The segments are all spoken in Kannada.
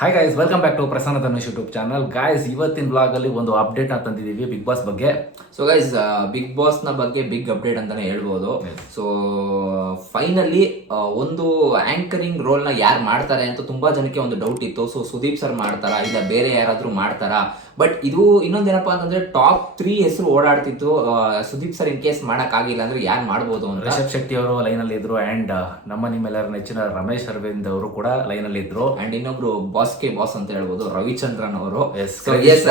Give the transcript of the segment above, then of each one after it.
Hi guys welcome back to Prasanna Dhanush YouTube channel guys ಇವತ್ತಿನ ಬ್ಲಾಗ್ ಅಲ್ಲಿ ಒಂದು ಅಪ್ಡೇಟ್ ಅಂತ ತಂದಿದ್ದೀವಿ ಬಿಗ್ ಬಾಸ್ ಬಗ್ಗೆ. ಸೊ ಗೈಸ್ ಬಿಗ್ ಬಾಸ್ನ ಬಗ್ಗೆ ಬಿಗ್ ಅಪ್ಡೇಟ್ ಅಂತಾನೆ ಹೇಳ್ಬೋದು. ಸೊ ಫೈನಲಿ ಒಂದು ಆಂಕರಿಂಗ್ ರೋಲ್ನ ಯಾರು ಮಾಡ್ತಾರೆ ಅಂತ ತುಂಬಾ ಜನಕ್ಕೆ ಒಂದು ಡೌಟ್ ಇತ್ತು. ಸೊ ಸುದೀಪ್ ಸರ್ ಮಾಡ್ತಾರಾ ಇಲ್ಲ ಬೇರೆ ಯಾರಾದರೂ ಮಾಡ್ತಾರಾ? ಬಟ್ ಇದು ಇನ್ನೊಂದೇನಪ್ಪಾ ಅಂತಂದ್ರೆ ಟಾಪ್ ತ್ರೀ ಹೆಸರು ಓಡಾಡ್ತಿತ್ತು ಸುದೀಪ್ ಸರ್ ಇನ್ ಕೇಸ್ ಮಾಡಕ್ ಆಗಿಲ್ಲ ಅಂದ್ರೆ ಯಾರು ಮಾಡ್ಬೋದು ಅಂತ. ರಿಷಬ್ ಶೆಟ್ಟಿ ಅವರು ಲೈನ್ ಅಲ್ಲಿ ಇದ್ರು ಅಂಡ್ ನಮ್ಮ ನಿಮ್ಮೆಲ್ಲರ ನೆಚ್ಚಿನ ರಮೇಶ್ ಅರವಿಂದ್ ಅವರು ಕೂಡ ಲೈನ್ ಅಲ್ಲಿ ಇದ್ರು. ಅಂಡ್ ಇನ್ನೊಬ್ರು ಬಾಸ್ ಕೆ ಬಾಸ್ ಅಂತ ಹೇಳ್ಬೋದು ರವಿಚಂದ್ರನ್ ಅವರು.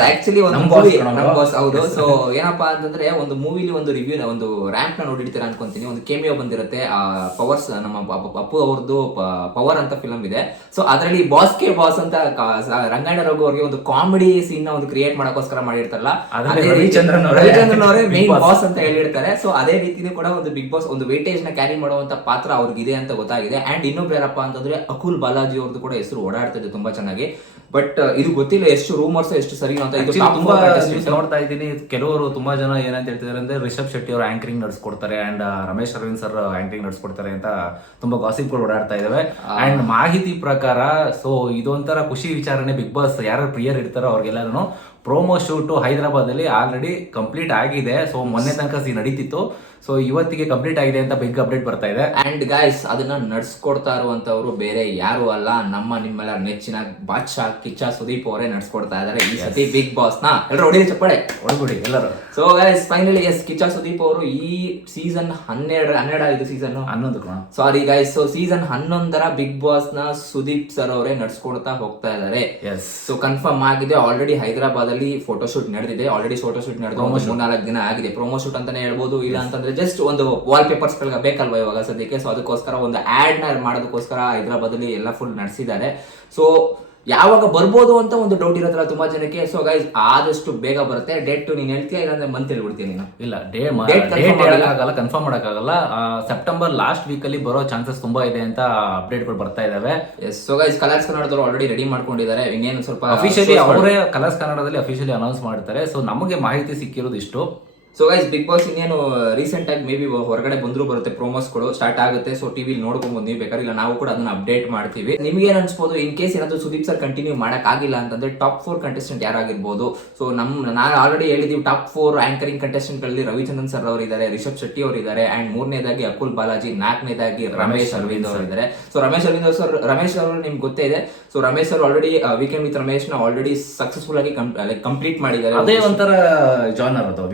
ಆಕ್ಚುಲಿ ಹೌದು. ಸೊ ಏನಪ್ಪಾ ಅಂತಂದ್ರೆ ಒಂದು ಮೂವಿಲಿ ಒಂದು ರಿವ್ಯೂ ಒಂದು ರ್ಯಾಂಪ್ನ ನೋಡಿರ್ತೀರ ಅನ್ಕೊಂತೀನಿ. ಒಂದು ಕೆಮಿಯೋ ಬಂದಿರುತ್ತೆ ಆ ಪವರ್ಸ್ ನಮ್ಮ ಪಪ್ಪು ಅವ್ರದ್ದು ಪವರ್ ಅಂತ ಫಿಲಂ ಇದೆ. ಸೊ ಅದರಲ್ಲಿ ಬಾಸ್ ಕೆ ಬಾಸ್ ಅಂತ ರಂಗಾಯಣ ರಘು ಅವರಿಗೆ ಒಂದು ಕಾಮಿಡಿ ಸೀನ್ ಒಂದು ಕ್ರಿಯೇಟ್ ಮಾಡೋಕ್ಕೋಸ್ಕರ ಮಾಡಿರ್ತಾರಲ್ಲ ಅದೇ ರವಿಚಂದ್ರನ್ ಅವರೇ ಮೇನ್ ಬಾಸ್ ಅಂತ ಹೇಳಿರ್ತಾರೆ. ಸೊ ಅದೇ ರೀತಿನೂ ಕೂಡ ಒಂದು ಬಿಗ್ ಬಾಸ್ ಒಂದು ವೇಟೇಜ್ನ ಕ್ಯಾರಿ ಮಾಡುವಂತ ಪಾತ್ರ ಅವ್ರಿಗೆ ಇದೆ ಅಂತ ಗೊತ್ತಾಗಿದೆ. ಅಂಡ್ ಇನ್ನೊಬ್ರು ಯಾರಪ್ಪ ಅಂತಂದ್ರೆ ಅಕುಲ್ ಬಾಲಾಜಿ ಅವ್ರದ್ದು ಕೂಡ ಹೆಸರು ಓಡಾಡ್ತಿದೆ ತುಂಬಾ ಚೆನ್ನಾಗಿ. ಬಟ್ ಇದು ಗೊತ್ತಿಲ್ಲ ಎಷ್ಟು ರೂಮರ್ಸ್ ಎಷ್ಟು ಸರಿ ಅಂತ. ಇದು ತುಂಬಾ ನೋಡ್ತಾ ಇದ್ದೀನಿ. ಕೆಲವರು ತುಂಬಾ ಜನ ಏನಂತ ಹೇಳ್ತಿದ್ದಾರೆ ಅಂದ್ರೆ ರಿಷಬ್ ಶೆಟ್ಟಿ ಅವರು anchoring ನಡೆಸ್ಕೊಡ್ತಾರೆ and Ramesh Aravind sir anchoring ನಡೆಸ್ಕೊಡ್ತಾರೆ ಅಂತ ತುಂಬಾ ಗಾಸಿಪ್ಗಳು ಓಡಾಡ್ತಾ ಇದಾವೆ. ಅಂಡ್ ಮಾಹಿತಿ ಪ್ರಕಾರ ಸೊ ಇದೊಂಥರ ಖುಷಿ ವಿಚಾರನೆ ಬಿಗ್ ಬಾಸ್ ಯಾರು ಪ್ರಿಯರ್ ಇರ್ತಾರೋ ಅವ್ರಿಗೆಲ್ಲರೂ ಪ್ರೋಮೋ ಶೂಟು ಹೈದರಾಬಾದಲ್ಲಿ ಆಲ್ರೆಡಿ ಕಂಪ್ಲೀಟ್ ಆಗಿದೆ. ಸೊ ಮೊನ್ನೆ ತನಕ ಸಿ ನಡೀತಿತ್ತು. ಸೊ ಇವತ್ತಿಗೆ ಕಂಪ್ಲೀಟ್ ಆಗಿದೆ ಅಂತ ಬಿಗ್ ಅಪ್ಡೇಟ್ ಬರ್ತಾ ಇದೆ. ಅಂಡ್ ಗಾಯ್ಸ್ ಅದನ್ನ ನಡ್ಸ್ಕೊಡ್ತಾ ಇರುವಂತವ್ರು ಬೇರೆ ಯಾರು ಅಲ್ಲ. ನಮ್ಮ ನಿಮ್ಮೆಲ್ಲ ನೆಚ್ಚಿನ ಬಾದ್ಶಾ ಕಿಚ್ಚ ಸುದೀಪ್ ಅವರೇ ನಡ್ಸ್ಕೊಡ್ತಾ ಇದ್ದಾರೆ. ಈ ಸತಿ ಬಿಗ್ ಬಾಸ್ನ ಎಲ್ಲರೂ ಹೊಡಿ ಚಪ್ಪಳೆ. ಹೊಡ್ಬಿಡಿ ಎಲ್ಲರೂ. So guys finally yes Kichcha Sudeep ಅವರು ಈ ಸೀಸನ್ ಹನ್ನೆರಡು ಹನ್ನೆರಡು ಸೀಸನ್ ಹನ್ನೊಂದು ಸಾರಿ ಗೈಸ್ ಸೊ ಸೀಸನ್ ಹನ್ನೊಂದರ ಬಿಗ್ ಬಾಸ್ನ ಸುದೀಪ್ ಸರ್ ಅವರೇ ನಡ್ಸ್ಕೊಡ್ತಾ ಹೋಗ್ತಾ ಇದಾರೆ ಎಸ್ ಸೊ ಕನ್ಫರ್ಮ್ ಆಗಿದೆ. ಆಲ್ರೆಡಿ ಹೈದರಾಬಾದ್ ಅಲ್ಲಿ ಫೋಟೋ ಶೂಟ್ ನಡೆದಿದೆ. ಆಲ್ರೆಡಿ ಫೋಟೋ ಶೂಟ್ ನಡೆದು ಮೂರ್ನಾಲ್ಕು ದಿನ ಆಗಿದೆ. ಪ್ರೊಮೋ ಶೂಟ್ ಅಂತಾನೆ ಹೇಳ್ಬೋದು. ಇಲ್ಲ ಅಂತಂದ್ರೆ ಜಸ್ಟ್ ಒಂದು ವಾಲ್ ಪೇಪರ್ಸ್ ಗಳಿಗೆ ಬೇಕಲ್ವಾ ಇವಾಗ ಸದ್ಯಕ್ಕೆ? ಸೊ ಅದಕ್ಕೋಸ್ಕರ ಒಂದು ಆಡ್ನ ಮಾಡೋದಕ್ಕೋಸ್ಕರ ಹೈದರಾಬಾದ್ ಅಲ್ಲಿ ಎಲ್ಲ ಫುಲ್ ನಡೆಸಿದ್ದಾರೆ. ಸೊ ಯಾವಾಗ ಬರ್ಬೋದು ಅಂತ ಒಂದು ಡೌಟ್ ಇರತ್ತಲ್ಲ ತುಂಬಾ ಜನಕ್ಕೆ. ಸೊ ಗೈಸ್ ಆದಷ್ಟು ಬೇಗ ಬರುತ್ತೆ. ಡೇಟ್ ನೀನ್ ಹೇಳ್ತೀಯ ಇಲ್ಲಾಂದ್ರೆ ಮಂತ್ ಹೇಳ್ಬಿಡ್ತೀನಿ ನೀನು? ಇಲ್ಲ ಡೇ ಆಗಲ್ಲ? ಕನ್ಫರ್ಮ್ ಮಾಡಕ್ಕಾಗಲ್ಲ. ಸೆಪ್ಟೆಂಬರ್ ಲಾಸ್ಟ್ ವೀಕ್ ಅಲ್ಲಿ ಬರೋ ಚಾನ್ಸಸ್ ತುಂಬಾ ಇದೆ ಅಂತ ಅಪ್ಡೇಟ್ಗಳು ಬರ್ತಾ ಇದಾವೆ. ಸೊ ಗೈಸ್ ಕಲರ್ಸ್ ಕನ್ನಡದವರು ಆಲ್ರೆಡಿ ರೆಡಿ ಮಾಡ್ಕೊಂಡಿದ್ದಾರೆ. ಇನ್ನೇನು ಸ್ವಲ್ಪ ಅಫಿಷಿಯಲಿ ಅವರೇ ಕಲರ್ಸ್ ಕನ್ನಡದಲ್ಲಿ ಅಫಿಷಿಯಲಿ ಅನೌನ್ಸ್ ಮಾಡ್ತಾರೆ. ಸೊ ನಮಗೆ ಮಾಹಿತಿ ಸಿಕ್ಕಿರೋದು ಇಷ್ಟು. ಸೊ ಗೈಸ್ ಬಿಗ್ ಬಾಸ್ ಇನ್ನೇನು ರೀಸೆಂಟ್ ಆಗಿ ಮೇ ಬಿ ಹೊರಗಡೆ ಬಂದ್ರು ಬರುತ್ತೆ ಪ್ರೋಮೋಸ್ಗಳು ಸ್ಟಾರ್ಟ್ ಆಗುತ್ತೆ. ಸೊ ಟಿವಿ ನೋಡ್ಕೊಬೋದು ನೀವು ಬೇಕಾದ್ರೆ ಇಲ್ಲ ನಾವು ಕೂಡ ಅದನ್ನ ಅಪ್ಡೇಟ್ ಮಾಡ್ತೀವಿ. ನಿಮ್ಗೆ ಏನ್ ಅನ್ಸ್ಬೋದು ಇನ್ ಕೇಸ್ ಏನಾದ್ರು ಸುದೀಪ್ ಸರ್ ಕಂಟಿನ್ಯೂ ಮಾಡಕ್ ಆಗಿಲ್ಲ ಅಂತಂದ್ರೆ ಟಾಪ್ ಫೋರ್ ಕಂಟೆಸ್ಟೆಂಟ್ ಯಾರಾಗಿರ್ಬೋದು? ಸೊ ನಮ್ ನಾನು ಆಲ್ರೆಡಿ ಹೇಳಿದೀವಿ ಟಾಪ್ ಫೋರ್ ಆಂಕರಿಂಗ್ ಕಂಟೆಸ್ಟೆಂಟ್ಗಳಲ್ಲಿ ರವಿಚಂದ್ರನ್ ಸರ್ ಅವರು ಇದ್ದಾರೆ ರಿಷಬ್ ಶೆಟ್ಟಿ ಅವರು ಇದ್ದಾರೆ ಅಂಡ್ ಮೂರನೇದಾಗಿ ಅಕುಲ್ ಬಾಲಾಜಿ ನಾಲ್ಕನೇದಾಗಿ ರಮೇಶ್ ಅರವಿಂದ್ ಅವರು ಇದ್ದಾರೆ ಸೊ ರಮೇಶ್ ಅರವಿಂದ್ ಸರ್ ರಮೇಶ್ ಅವರು ನಿಮ್ಗೆ ಗೊತ್ತೇ ಇದೆ. ಸೊ ರಮೇಶ್ ಅವರು ಆಲ್ರೆಡಿ ವೀಕೆಂಡ್ ವಿತ್ ರಮೇಶ್ನ ಆಲ್ರೆಡಿ ಸಕ್ಸಸ್ಫುಲ್ ಆಗಿ ಕಂಪ್ಲೀಟ್ ಮಾಡಿದ್ದಾರೆ. ಅದೇ ಒಂಥರ ಜಾನರ್ ಅದು.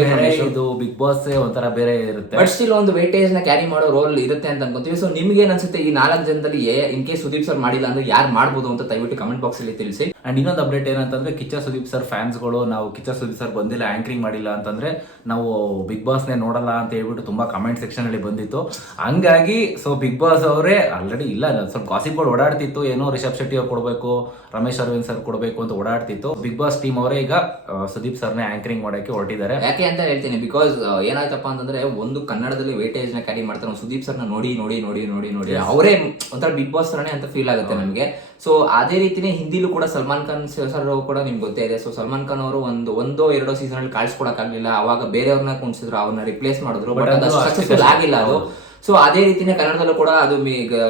ಬೇರೆ, ಇದು ಬಿಗ್ ಬಾಸ್ ಒಂಥರ ಬೇರೆ ಇರುತ್ತೆ. ಬಟ್ ಸ್ಟಿಲ್ ಒಂದು ವೇಟೇಜ್ನ ಕ್ಯಾರಿ ಮಾಡೋ ರೋಲ್ ಇರುತ್ತೆ ಅಂತ ಅನ್ಕೊಂತೀವಿ. ಸೊ ನಿಮ್ಗೆ ಏನ್ ಅನ್ಸುತ್ತೆ ಈ ನಾಲ್ಕು ಜನದಲ್ಲಿ ಇನ್ ಕೇಸ್ ಸುದೀಪ್ ಸರ್ ಮಾಡಿಲ್ಲ ಅಂದ್ರೆ ಯಾರು ಮಾಡ್ಬೋದು ಅಂತ ದಯವಿಟ್ಟು ಕಮೆಂಟ್ ಬಾಕ್ಸ್ ಅಲ್ಲಿ ತಿಳಿಸಿ. ಅಂಡ್ ಇನ್ನೊಂದು ಅಪ್ಡೇಟ್ ಏನಂತಂದ್ರೆ ಕಿಚ್ಚ ಸುದೀಪ್ ಸರ್ ಫ್ಯಾನ್ಸ್ಗಳು ನಾವು ಕಿಚ್ಚ ಸುದೀಪ್ ಸರ್ ಬಂದಿಲ್ಲ ಆಂಕರಿಂಗ್ ಮಾಡಿಲ್ಲ ಅಂತಂದ್ರೆ ನಾವು ಬಿಗ್ ಬಾಸ್ನೇ ನೋಡಲ್ಲ ಅಂತ ಹೇಳ್ಬಿಟ್ಟು ತುಂಬಾ ಕಮೆಂಟ್ ಸೆಕ್ಷನ್ ಅಲ್ಲಿ ಬಂದಿತ್ತು. ಹಂಗಾಗಿ ಸೊ ಬಿಗ್ ಬಾಸ್ ಅವರೇ ಆಲ್ರೆಡಿ ಇಲ್ಲ ಸ್ವಲ್ಪ ಗಾಸಿಪ್ಗಳು ಓಡಾಡ್ತಿತ್ತು. ಏನೋ ರಿಷಬ್ ಶೆಟ್ಟಿ ಅವ್ರು ಕೊಡಬೇಕು ರಮೇಶ್ ಅರವಿಂದ್ ಸರ್ ಕೊಡಬೇಕು ಅಂತ ಓಡಾಡ್ತಿತ್ತು. ಬಿಗ್ ಬಾಸ್ ಟೀಮ್ ಅವರೇ ಈಗ ಸುದೀಪ್ ಸರ್ನೇ ಆಂಕರಿಂಗ್ ಮಾಡಕ್ಕೆ ಹೊರಟಿದ್ದಾರೆ. ಯಾಕೆ ಅಂತ ಹೇಳ್ತೀನಿ ಬಿಕಾಸ್ ಏನಾಯ್ತಪ್ಪ ಅಂತಂದ್ರೆ ಒಂದು ಕನ್ನಡದಲ್ಲಿ ವೇಟೇಜ್ನ ಕ್ಯಾರಿ ಮಾಡ್ತಾರೆ. ಸುದೀಪ್ ಸರ್ನ ನೋಡಿ ನೋಡಿ ನೋಡಿ ನೋಡಿ ನೋಡಿ. ಅವರೇ ಒಂಥರ ಬಿಗ್ ಬಾಸ್ ತರನೇ ಅಂತ ಫೀಲ್ ಆಗುತ್ತೆ ನಮಗೆ. ಸೊ ಅದೇ ರೀತಿನೇ ಹಿಂದಿಲೂ ಕೂಡ ಸಲ್ಮಾನ್ ಖಾನ್ ಸರ್ ಕೂಡ ನಿಮ್ಗೆ ಗೊತ್ತೇ ಇದೆ. ಸೊ ಸಲ್ಮಾನ್ ಖಾನ್ ಅವರು ಒಂದು ಒಂದೋ ಎರಡೋ ಸೀಸನ್ ಅಲ್ಲಿ ಕಾಣಿಸ್ಕೊಳಕ್ ಆಗ್ಲಿಲ್ಲ ಅವಾಗ ಬೇರೆಯವ್ರನ್ನ ಕುಣಿಸಿದ್ರು ಅವ್ರನ್ನ ರಿಪ್ಲೇಸ್ ಮಾಡಿದ್ರು. ಬಟ್ ಅದು ಸಕ್ಸಸ್ಫುಲ್ ಆಗಿಲ್ಲ ಅದು. ಸೊ ಅದೇ ರೀತಿನೇ ಕನ್ನಡದಲ್ಲೂ ಕೂಡ ಅದು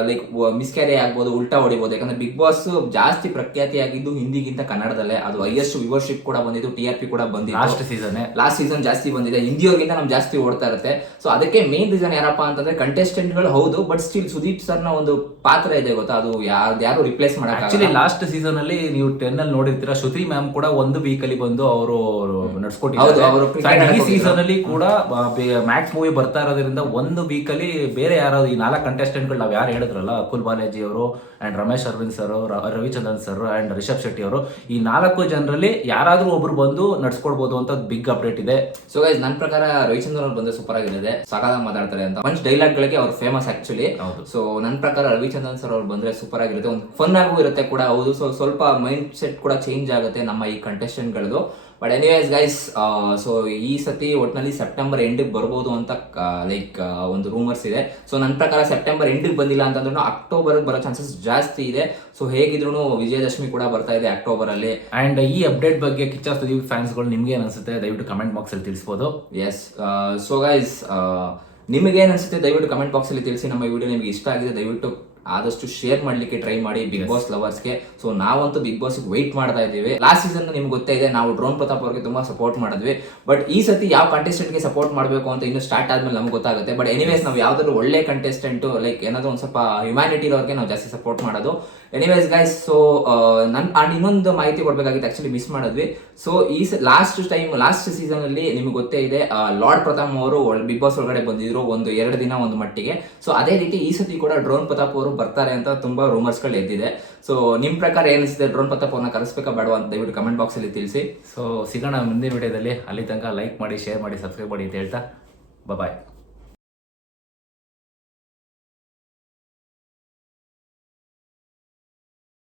ಲೈಕ್ ಮಿಸ್ಕ್ಯಾರಿ ಆಗ್ಬೋದು ಉಲ್ಟಾ ಹೊಡಿಬೋದು. ಯಾಕಂದ್ರೆ ಬಿಗ್ ಬಾಸ್ ಜಾಸ್ತಿ ಪ್ರಖ್ಯಾತಿ ಆಗಿದ್ದು ಹಿಂದಿಗಿಂತ ಕನ್ನಡದಲ್ಲೇ. ಅದು ಹೈಯೆಸ್ಟ್ ವಿವರ್ಶಿಪ್ ಕೂಡ ಬಂದಿದ್ದು ಟಿ ಆರ್ ಪಿ ಕೂಡ ಬಂದಿದೆ ಲಾಸ್ಟ್ ಸೀಸನ್ ಲಾಸ್ಟ್ ಸೀಸನ್ ಜಾಸ್ತಿ ಬಂದಿದೆ. ಹಿಂದಿಯವ್ರಿಗಿಂತ ನಮ್ಗೆ ಜಾಸ್ತಿ ಓಡ್ತಾ ಇರುತ್ತೆ. ಸೊ ಅದಕ್ಕೆ ಮೇನ್ ರೀಸನ್ ಯಾರಪ್ಪ ಅಂತಂದ್ರೆ ಕಂಟೆಸ್ಟೆಂಟ್ಗಳು ಗಳು ಹೌದು ಬಟ್ ಸ್ಟಿಲ್ ಸುದೀಪ್ ಸರ್ನ ನ ಒಂದು ಪಾತ್ರ ಇದೆ ಗೊತ್ತಾ? ಅದು ಯಾರು ಯಾರು ರಿಪ್ಲೇಸ್ ಆಕ್ಚುಲಿ ಲಾಸ್ಟ್ ಸೀಸನ್ ಅಲ್ಲಿ ನೀವು ಟೆನ್ ಅಲ್ಲಿ ನೋಡಿರ್ತೀರಾ ಶ್ರುತಿ ಮ್ಯಾಮ್ ಕೂಡ ಒಂದು ವೀಕ್ ಅಲ್ಲಿ ಬಂದು ಅವರು ನಡ್ಸ್ಕೊಟ್ಟಿದ್ದಾರೆ. ಈ ಸೀಸನ್ ಅಲ್ಲಿ ಕೂಡ ಮ್ಯಾಕ್ಸ್ ಮೂವಿ ಬರ್ತಾ ಇರೋದ್ರಿಂದ ಒಂದು ವೀಕ್ ಅಲ್ಲಿ ಬೇರೆ ಯಾರೋ ಈ ನಾಲ್ಕು ಕಂಟೆಸ್ಟೆಂಟ್ಗಳು ನಾವ್ ಯಾರು ಹೇಳಿದ್ರಲ್ಲ ಅಕುಲ್ ಬಾಲಾಜಿ ಅವರು and Ramesh Aravind sir Ravichandran sir and Rishab Shetty ಅವರು ಈ ನಾಲ್ಕು ಜನರಲ್ಲಿ ಯಾರಾದರೂ ಒಬ್ರು ಬಂದು ನಡ್ಸ್ಕೊಡ್ಬೋದು ಅಂತ ಬಿಗ್ ಅಪ್ಡೇಟ್ ಇದೆ. ಸೊ ಗೈಸ್ ನನ್ನ ಪ್ರಕಾರ ರವಿಚಂದ್ರನ್ ಅವ್ರು ಬಂದ್ರೆ ಸೂಪರ್ ಆಗಿದೆ ಸಕಾಲ ಮಾತಾಡ್ತಾರೆ ಅಂತ. ಮಂಚ್ ಡೈಲಾಗ್ ಗಳಿಗೆ ಅವ್ರು ಫೇಮಸ್ ಆಕ್ಚುಲಿ ಹೌದು. ಸೊ ನನ್ನ ಪ್ರಕಾರ ರವಿಚಂದ್ರನ್ ಸರ್ ಅವ್ರು ಬಂದ್ರೆ ಸೂಪರ್ ಆಗಿರುತ್ತೆ. ಒಂದು ಫನ್ ಆಗೂ ಇರುತ್ತೆ ಕೂಡ. ಹೌದು. ಸೊ ಸ್ವಲ್ಪ ಮೈಂಡ್ ಸೆಟ್ ಕೂಡ ಚೇಂಜ್ ಆಗುತ್ತೆ ನಮ್ಮ ಈ ಕಂಟೆಸ್ಟೆಂಟ್ಗಳದ್ದು ಗಳದು. ಬಟ್ ಎನಿವೇಸ್ ಗೈಸ್ ಸೊ ಈ ಸತಿ ಒಟ್ಟಿನಲ್ಲಿ ಸೆಪ್ಟೆಂಬರ್ ಎಂಡಿಗೆ ಬರ್ಬೋದು ಅಂತ ಲೈಕ್ ಒಂದು ರೂಮರ್ಸ್ ಇದೆ. ಸೊ ನನ್ನ ಪ್ರಕಾರ ಸೆಪ್ಟೆಂಬರ್ ಎಂಡಿಗೆ ಬಂದಿಲ್ಲ ಅಂತಂದ್ರೂ ಅಕ್ಟೋಬರ್ ಬರೋ ಚಾನ್ಸಸ್ ಜಾಸ್ತಿ ಇದೆ. ಸೊ ಹೇಗಿದ್ರು ವಿಜಯದಶಮಿ ಕೂಡ ಬರ್ತಾ ಇದೆ ಅಕ್ಟೋಬರ್ ಅಲ್ಲಿ. ಅಂಡ್ ಈ ಅಪ್ಡೇಟ್ ಬಗ್ಗೆ ಕಿಚ್ಚ ಸುದೀಪ್ ಫ್ಯಾನ್ಸ್ಗಳು ನಿಮ್ಗೆ ಏನ್ ಅನ್ಸುತ್ತೆ? ದಯವಿಟ್ಟು ಕಮೆಂಟ್ ಬಾಕ್ಸ್ ಅಲ್ಲಿ ತಿಳಿಸಬಹುದು ಎಸ್ ಸೊ ಗೈಸ್ ನಿಮಗೆ ಅನಿಸುತ್ತೆ ಅನ್ಸುತ್ತೆ? ದಯವಿಟ್ಟು ಕಮೆಂಟ್ ಬಾಕ್ಸ್ ಅಲ್ಲಿ ತಿಳಿಸಿ. ನಮ್ಮ ವಿಡಿಯೋ ನಿಮಗೆ ಇಷ್ಟ ಆಗಿದೆ ದಯವಿಟ್ಟು ಆದಷ್ಟು ಶೇರ್ ಮಾಡ್ಲಿಕ್ಕೆ ಟ್ರೈ ಮಾಡಿ ಬಿಗ್ ಬಾಸ್ ಲವರ್ಸ್ಗೆ ಸೊ ನಾವಂತೂ ಬಿಗ್ ಬಾಸ್ ವೈಟ್ ಮಾಡ್ತಾ ಇದ್ದೀವಿ. ಲಾಸ್ಟ್ ಸೀಸನ್ ನಿಮ್ಗೆ ಗೊತ್ತೇ ಇದೆ ನಾವು ಡ್ರೋನ್ ಪ್ರತಾಪ್ ಅವ್ರಿಗೆ ತುಂಬಾ ಸಪೋರ್ಟ್ ಮಾಡಿದ್ವಿ. ಬಟ್ ಈ ಸತಿ ಯಾವ ಕಂಟೆಸ್ಟೆಂಟ್ಗೆ ಗೆ ಸಪೋರ್ಟ್ ಮಾಡಬೇಕು ಅಂತ ಇನ್ನು ಸ್ಟಾರ್ಟ್ ಆದ್ಮೇಲೆ ನಮ್ಗೆ ಗೊತ್ತಾಗುತ್ತೆ. ಬಟ್ ಎನಿವೇಸ್ ನಾವು ಯಾವ್ದಾದ್ರು ಒಳ್ಳೆ ಕಂಟೆಸ್ಟೆಂಟ್ ಲೈಕ್ ಏನಾದ್ರು ಒಂದು ಸ್ವಲ್ಪ ಹ್ಯುಮ್ಯಾನಿಟಿ ಇರೋರಿಗೆ ನಾವು ಜಾಸ್ತಿ ಸಪೋರ್ಟ್ ಮಾಡೋದು. ಎನಿವೇಸ್ ಗೈಸ್ ಸೊ ನನ್ ಇನ್ನೊಂದು ಮಾಹಿತಿ ಕೊಡ್ಬೇಕಾಗಿತ್ತು ಆಕ್ಚುಲಿ ಮಿಸ್ ಮಾಡಿದ್ವಿ. ಸೊ ಈ ಲಾಸ್ಟ್ ಟೈಮ್ ಲಾಸ್ಟ್ ಸೀಸನ್ ಅಲ್ಲಿ ನಿಮ್ಗೆ ಗೊತ್ತೇ ಇದೆ ಲಾರ್ಡ್ ಪ್ರತಾಪ್ ಅವರು ಬಿಗ್ ಬಾಸ್ ಒಳಗಡೆ ಬಂದಿದ್ರು ಒಂದು ಎರಡು ದಿನ ಒಂದು ಮಟ್ಟಿಗೆ. ಸೊ ಅದೇ ರೀತಿ ಈ ಸತಿ ಕೂಡ ಡ್ರೋನ್ ಪ್ರತಾಪ್ ಅವರು ಬರ್ತಾರೆ ಅಂತ ತುಂಬಾ ರೂಮರ್ಸ್ಗಳು ಎದ್ದಿದೆ. ಸೊ ನಿಮ್ ಪ್ರಕಾರ ಏನಿಸಿದೆ ಡ್ರೋನ್ ಪ್ರತಾಪ್ ಅವ್ರನ್ನ ಕರೆಸ್ಬೇಕಾ ಬೇಡವಾ ಅಂತ ದಯವಿಟ್ಟು ಕಮೆಂಟ್ ಬಾಕ್ಸ್ ಅಲ್ಲಿ ತಿಳಿಸಿ. ಸೊ ಸಿಗೋಣ ಮುಂದಿನ ವಿಡಿಯೋದಲ್ಲಿ ಅಲ್ಲಿ ತನಕ ಲೈಕ್ ಮಾಡಿ ಶೇರ್ ಮಾಡಿ ಸಬ್ಸ್ಕ್ರೈಬ್ ಮಾಡಿ ಅಂತ ಹೇಳ್ತಾ ಬಾಯ್